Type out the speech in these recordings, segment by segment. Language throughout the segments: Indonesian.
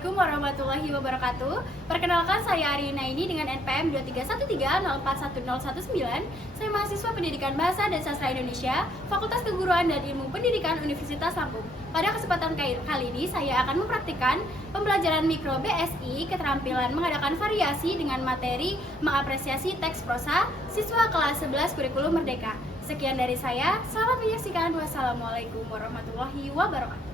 Assalamualaikum warahmatullahi wabarakatuh. Perkenalkan, saya Arina ini dengan NPM 231304119. Saya mahasiswa Pendidikan Bahasa dan Sastra Indonesia, Fakultas Keguruan dan Ilmu Pendidikan Universitas Lampung. Pada kesempatan kali ini saya akan mempraktikkan pembelajaran mikro BSI, keterampilan mengadakan variasi dengan materi mengapresiasi teks prosa siswa kelas 11 kurikulum Merdeka. Sekian dari saya, selamat menyaksikan. Wassalamualaikum warahmatullahi wabarakatuh.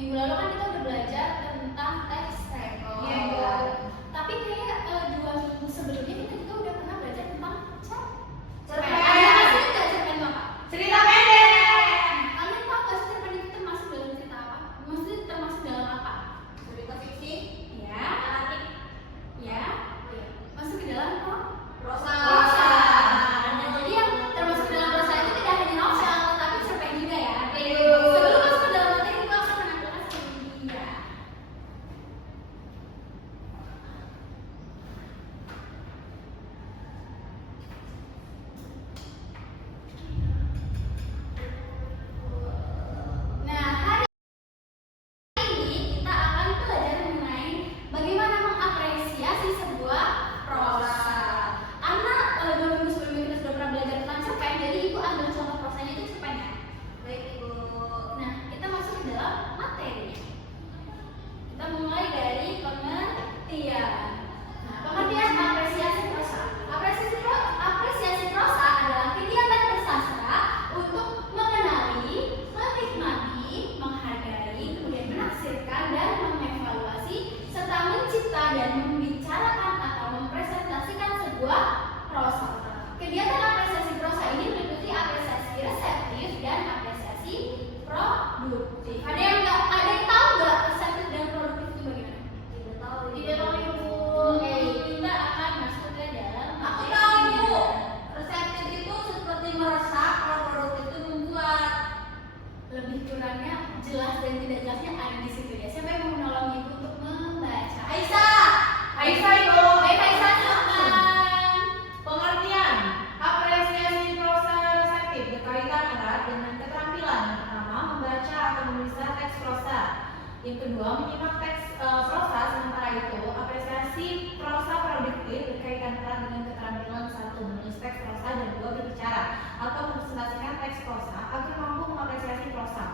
Minggu lalu kan kita udah belajar tentang teks rekor. Tapi kayak 2 minggu sebelumnya kita juga udah pernah belajar tentang cerpen. Ada nggak cerpen Bapak? Cerita pendek. Kalian tahu nggak cerpen itu termasuk dalam cerita apa? Maksudnya termasuk dalam apa? Cerita fiksi. Ya. Ya. Masuk ke dalam Prosa. Nah, jadi yang termasuk dalam prosa itu tidak hanya novel, tapi cerpen juga ya. Sebelum masuk ke dalam materi, kita akan menampilkan dia. Nah, hari ini kita akan belajar mengenai bagaimana mengapresiasi sebuah prosa. Karena 2 minggu sebelumnya kita sudah pernah belajar tentang cerpen, jadi Ibu ambil contoh prosanya itu cerpen ya. Baik, Ibu. Nah, kita masuk ke dalam materinya. Kita mulai dari pengertian. Nah, pengertian apresiasi prosa. Apresiasi prosa adalah kegiatan bersastra untuk mengenali, menikmati, menghargai, kemudian menafsirkan dan mengevaluasi serta mencipta dan membicarakan atau mempresentasikan sebuah prosa. Kegiatan apresiasi prosa ini meliputi apresiasi reseptif dan apresiasi produktif. Ada yang tahu nggak reseptif dan produktif itu bagaimana? Tidak tahu. Tidak tahu Ibu. Oke, kita akan masuk ke dalam. Aku tahu, Ibu. Reseptif itu seperti meresap, kalau produktif itu membuat. Lebih kurangnya jelas dan tidak jelasnya ada di situ ya. Siapa yang mau menolong Ibu untuk membaca? Aisyah, Ibu. Baik, Aisyah, silakan. Pengertian apresiasi prosa reseptif berkaitan erat dengan keterampilan yang pertama membaca atau menulis teks prosa, yang kedua menyimak teks prosa, sementara itu apresiasi prosa produktif berkaitan erat dengan keterampilan satu menulis teks prosa dan dua berbicara atau mempresentasikan teks prosa agar mampu mengapresiasi proses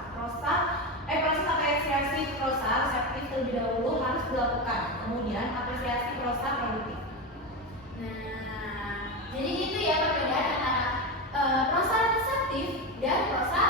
apresiasi prosa reseptif terlebih dahulu harus dilakukan, kemudian apresiasi prosa produktif. Nah, jadi itu ya perbedaan antara prosa reseptif dan prosa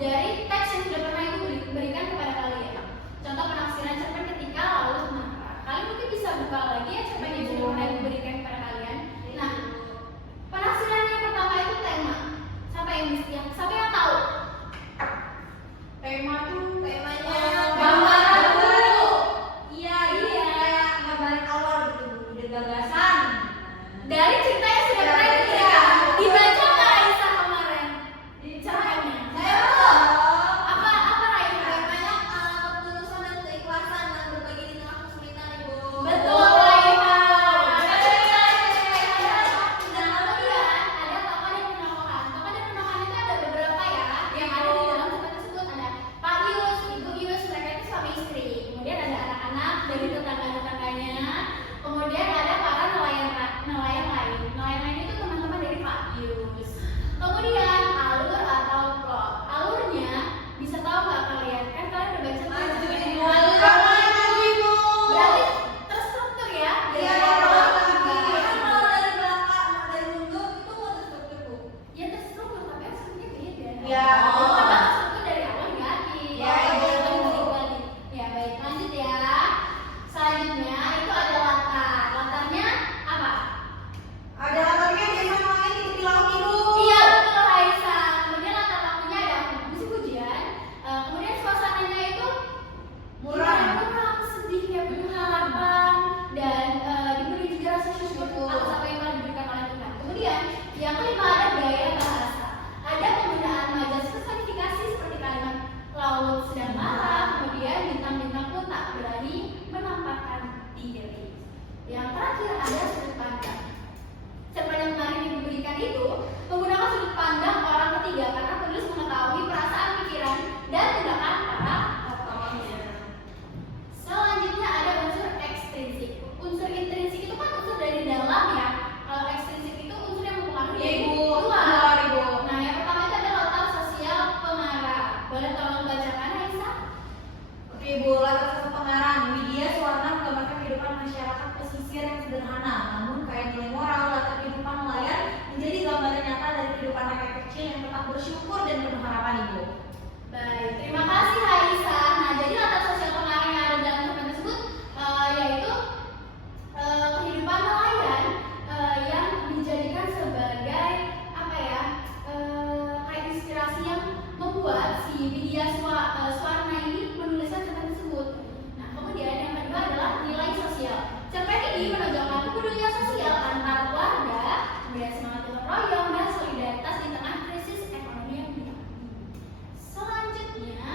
dari teks yang sudah pernah Ibu berikan kepada kalian. Contoh penafsiran cerpen ketika laut marah. Kalian mungkin bisa buka lagi ya cerpen yang sudah pernah Ibu berikan kepada kalian. Nah, penafsiran yang pertama itu tema. Siapa yang tahu? Tema tuh Temanya gambaran dulu. Iya, kayak gambaran awal gitu, udah gagasan. Dari cerita yang sudah pernah Ibu berikan. Dibaca nggak Aisyah kemarin di cerpennya? Saya tahu. Apa Aisyah? Temanya ketulusan dan keikhlasan dan berbagi di tengah kesulitan, Ibu. Betul, Aisyah. Dan Nah, kemudian ada tokoh dan penokohan. Tokoh dan penokohan itu ada beberapa ya, yang ada di dalam cerpen tersebut. Ada Pak Yus, Ibu Yus, mereka itu suami istri. Kemudian ada anak-anak dari tetangga-tetangganya. Kemudian ada para nelayan lain. Nelayan lain itu teman-teman dari Pak Yus. Kemudian alur atau plot. Alurnya bisa tahu nggak kalian? Kan kalian udah baca Maju, cerpen Ibu. ini. Berarti terstruktur ya? Iya, Dari awal ke kan akhir. kalau dari belakang, dari mundur itu nggak terstruktur, Bu. Ya terstruktur, tapi maksudnya beda. Ya. Oh, karena terstruktur dari awal hingga akhir. Ya, Oh, Ibu. balik. Ya, baik. Lanjut ya. Selanjutnya itu ada latar. Latarnya apa? Ada latarnya biasa main di laut Ibu. Iya, betul Aisyah. Kemudian latar waktunya ada musim hujan. Kemudian suasananya itu Muram. sedih ya, penuh harapan dan diberi juga rasa syukur atas apa yang telah diberikan oleh Tuhan. Kemudian yang kelima ada gaya bahasa. Ada penggunaan majas personifikasi seperti kalimat laut sedang marah, kemudian bintang-bintang pun tak berani menampakkan diri. Yang terakhir ada sudut pandang. Cerpen yang kemarin diberikan itu menggunakan sudut pandang orang ketiga karena penulis mengetahui perasaan, pikiran, dan tindakan para tokohnya. Selanjutnya ada unsur ekstrinsik. Unsur intrinsik itu kan unsur dari dalam ya. Kalau ekstrinsik itu unsur yang mempengaruhi Iya, dari Ibu. luar. Luar, Ibu. Nah, yang pertama itu ada latar sosial pengarah. Boleh tolong bacakan Aisyah? Oke, Ibu, latar satu pengarang. Widya Suwarna menggambarkan kehidupan masyarakat pesisir yang sederhana, namun kaya nilai moral. Latar kehidupan nelayan menjadi gambaran nyata dari kehidupan rakyat kecil yang tetap bersyukur dan penuh harapan, Ibu. Baik, terima kasih Aisyah. Nah, jadi latar sosial pengarah yang ada dalam cerpen tersebut yaitu kehidupan nelayan yang dijadikan sebagai apa ya, kayak inspirasi yang membuat si Widya Suwarna ini menuliskan cerpen tersebut. Nah, kemudian yang kedua adalah nilai sosial. Cerpen ini menonjolkan kepedulian sosial antar warga, kemudian semangat gotong royong dan solidaritas di tengah krisis ekonomi yang meningkat. Selanjutnya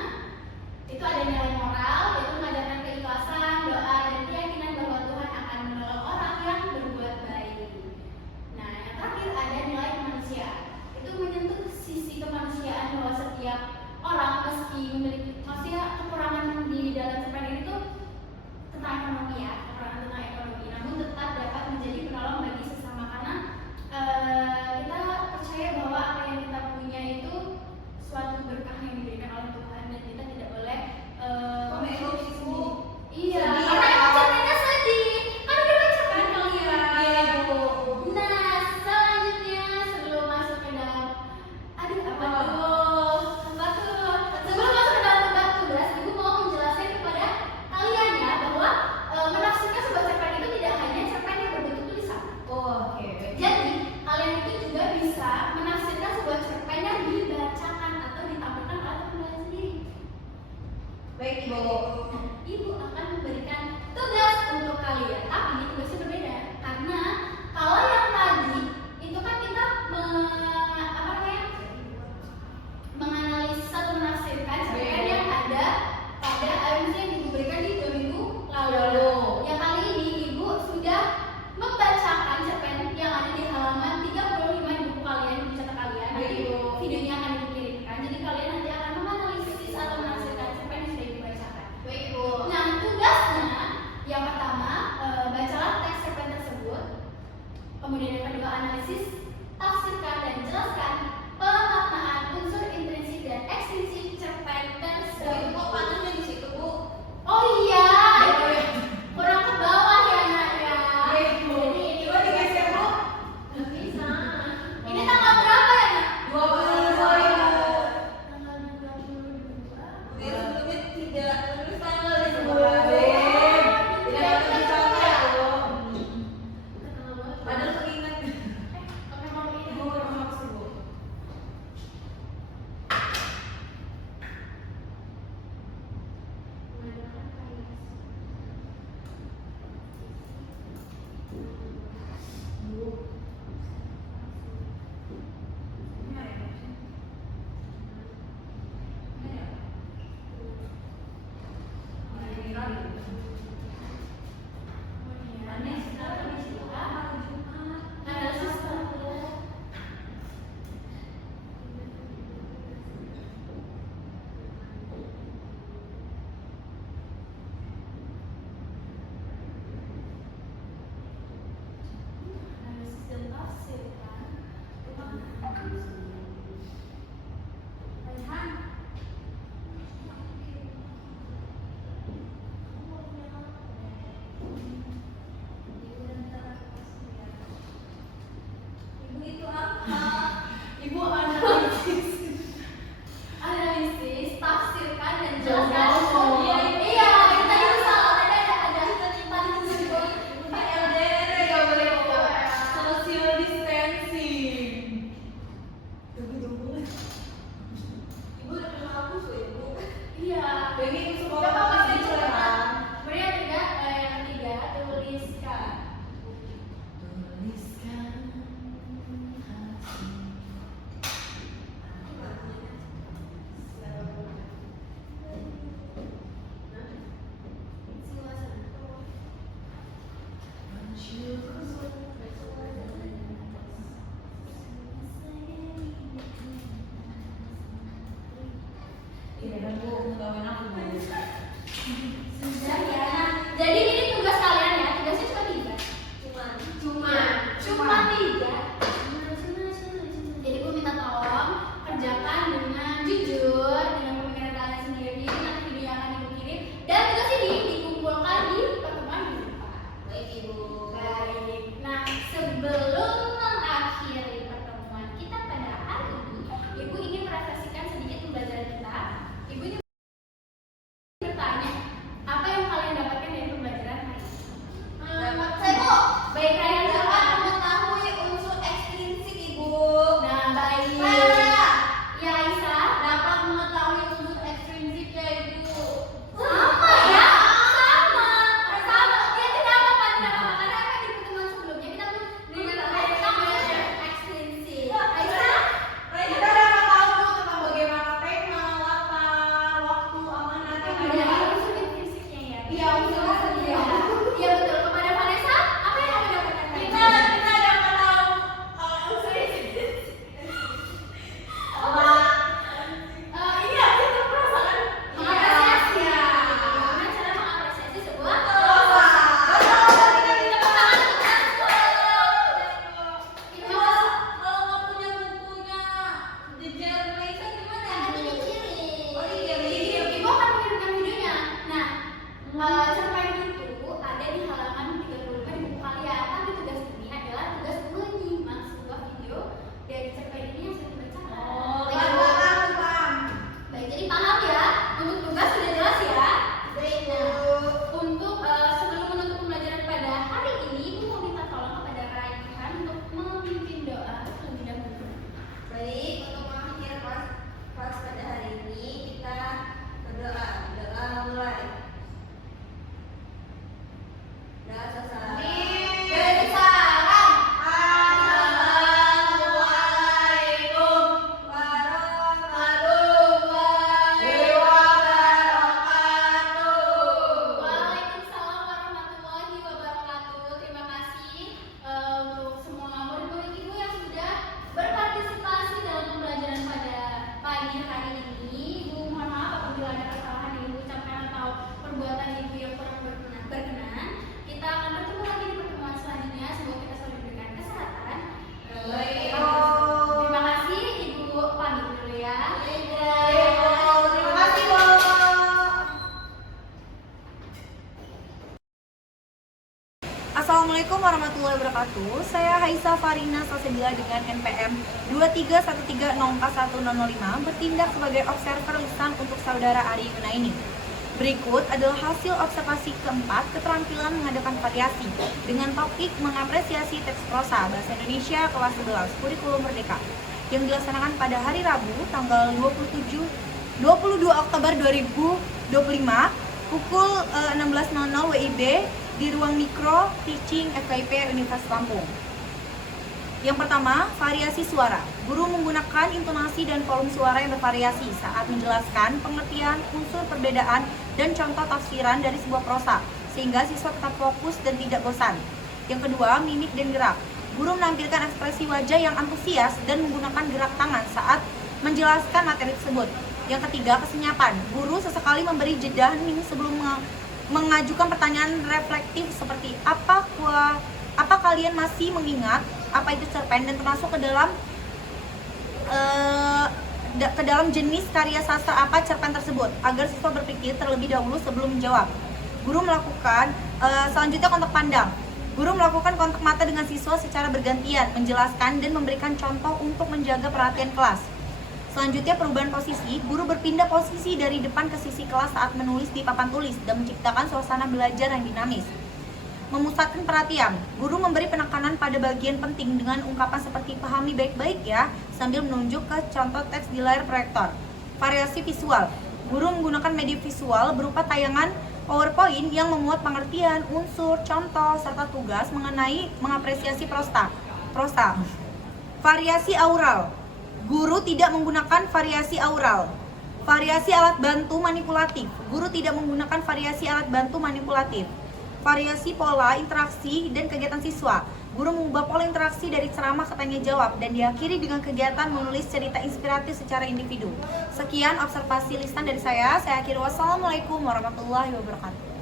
itu ada nilai moral, yaitu mengajarkan keikhlasan, doa, dan keyakinan bahwa Tuhan akan menolong orang yang berbuat baik. Nah, yang terakhir ada nilai kemanusiaan. Itu menyentuh sisi kemanusiaan bahwa setiap orang meski memiliki maksudnya kekurangan di dalam cerpen ini tuh tentang ekonomi ya, kekurangan tentang ekonomi, namun tetap dapat menjadi penolong bagi sesama karena kita percaya bahwa apa yang kita punya itu suatu berkah yang diberikan oleh Tuhan dan kita tidak boleh Mengeluh, Ibu. Iya, Sedih, karena ya. emang cerpennya sedih. Kan udah baca kan kalian? Iya, Ibu. Nah, selanjutnya sebelum masuk ke dalam aduh apa tuh? Apa tuh? Sebelum masuk ke dalam bab tugas, Ibu mau menjelaskan kepada kalian ya bahwa menafsirkan sebuah cerpen itu tidak hanya cerpen yang berbentuk tulisan. Oh, oke. Jadi, kalian itu juga bisa menafsirkan sebuah cerpen yang dibacakan atau ditampilkan oleh penulis sendiri. Baik, Ibu. Nah, Ibu akan memberikan tugas untuk kalian, tapi tugasnya berbeda karena kalau yang tadi itu kan kita menganalisis atau menafsirkan cerpen yang ada pada misalnya yang diberikan di 2 minggu lalu. Yang kali ini Ibu sudah membacakan cerpen yang ada di halaman 35 di buku kalian, di buku cetak kalian. Nanti Ibu. videonya akan dikirimkan. Jadi kalian nanti akan menganalisis atau menafsirkan cerpen yang sudah dibacakan. Baik, Bu. Ini Coba sekolah Mas masih coba. curang. Kemudian yang ketiga tuliskan. Tuliskan ini kan Bu, pengetahuan aku Bu. Sudah ya. Jadi ini tugas kalian ya. Tugasnya cuma tiga. Cuma tiga. Jadi gue minta tolong kerjakan dengan jujur, dengan pemikiran kalian sendiri. Nanti video akan ibu kirim. Dan tugas ini dikumpulkan di pertemuan minggu depan. Baik Ibu. Baik. Nah, sebelum mengakhiri pertemuan kita pada hari ini, ibu ingin merefleksikan sedikit pembelajaran kita. Ibu ingin bertanya, apa yang kalian dapatkan dari pembelajaran hari ini? Saya Bu. Baik, kalian Dapat jawab. mengetahui unsur ekstrinsik Ibu. Nah, baik. Saya Ya, Aisyah. dapat mengetahui unsur ekstrinsik ya Ibu. Sama ya? Sama. Ya, tidak apa-apa, tidak apa-apa. Karena apa di pertemuan sebelumnya kita belum mengetahui tentang ekstrinsik. Aisyah? Kita dapat tahu Bu tentang bagaimana tema, latar, waktu, amanat, yang ada. Iya, unsur ekstrinsik ya. Iya, unsur ekstrinsik. Iya, betul. Kepada Vanessa, apa yang kamu dapatkan? Kita dapat tahu unsur ekstrinsik. Ini apa sih perasaan? Mengapresiasi. Bagaimana cara mengapresiasi sebuah Prosa. Itu Kalau nggak punya bukunya Jejer Malaysia gimana? Oh, dikirim. Ibu akan mengirimkan videonya. Nah, cerpen itu ada di halaman 35 di buku kalian. Tapi tugas ini adalah tugas menyimak sebuah video dari cerpen ini yang sudah dibacakan. Baik, Ibu. Baik, jadi paham ya? Untuk tugas sudah jelas ya? Untuk sebelum menutup pembelajaran pada hari ini, Ibu mau minta tolong kepada Raihan untuk memimpin doa terlebih dahulu. Baik, untuk mengakhiri kelas pada hari ini kita berdoa. Doa mulai. Doa selesai. Salam. Assalamualaikum warahmatullahi wabarakatuh. Waalaikumsalam warahmatullahi wabarakatuh. Terima kasih untuk semua murid-murid ibu yang sudah berpartisipasi dalam pembelajaran pada pagi hari ini. Ibu mohon maaf apabila ada kesalahan yang ibu ucapkan atau perbuatan ibu yang kurang berkenan. Kita akan bertemu lagi di pertemuan selanjutnya. Semoga kita selalu diberikan kesehatan. Baik. Terima kasih, ibu pamit dulu ya. Terima kasih, Bu. Assalamualaikum warahmatullahi wabarakatuh. Saya Haisa Farina Sosebila dengan NPM 231304105 bertindak sebagai observer lisan untuk saudara Ari Yunaini. Berikut adalah hasil observasi keempat keterampilan mengadakan variasi dengan topik mengapresiasi teks prosa bahasa Indonesia kelas 11 kurikulum merdeka yang dilaksanakan pada hari Rabu tanggal 22 Oktober 2025 pukul 16.00 WIB di ruang mikro teaching FKIP Universitas Lampung. Yang pertama, variasi suara. Guru menggunakan intonasi dan volume suara yang bervariasi saat menjelaskan pengertian, unsur perbedaan, dan contoh tafsiran dari sebuah prosa, sehingga siswa tetap fokus dan tidak bosan. Yang kedua, mimik dan gerak. Guru menampilkan ekspresi wajah yang antusias dan menggunakan gerak tangan saat menjelaskan materi tersebut. Yang ketiga, kesenyapan. Guru sesekali memberi jeda hening sebelum mengajukan pertanyaan reflektif seperti apa kalian masih mengingat apa itu cerpen dan termasuk ke dalam jenis karya sastra apa cerpen tersebut agar siswa berpikir terlebih dahulu sebelum menjawab. Guru melakukan selanjutnya kontak pandang. Guru melakukan kontak mata dengan siswa secara bergantian, menjelaskan dan memberikan contoh untuk menjaga perhatian kelas. Selanjutnya perubahan posisi, guru berpindah posisi dari depan ke sisi kelas saat menulis di papan tulis dan menciptakan suasana belajar yang dinamis. Memusatkan perhatian, guru memberi penekanan pada bagian penting dengan ungkapan seperti pahami baik-baik ya, sambil menunjuk ke contoh teks di layar proyektor. Variasi visual, Guru menggunakan media visual berupa tayangan PowerPoint yang memuat pengertian, unsur, contoh, serta tugas mengenai mengapresiasi prosa. Variasi aural. Guru tidak menggunakan variasi aural. Variasi alat bantu manipulatif. Guru tidak menggunakan variasi alat bantu manipulatif. Variasi pola, interaksi, dan kegiatan siswa. Guru mengubah pola interaksi dari ceramah ke tanya jawab dan diakhiri dengan kegiatan menulis cerita inspiratif secara individu. Sekian observasi lisan dari saya. Saya akhiri. Wassalamualaikum warahmatullahi wabarakatuh.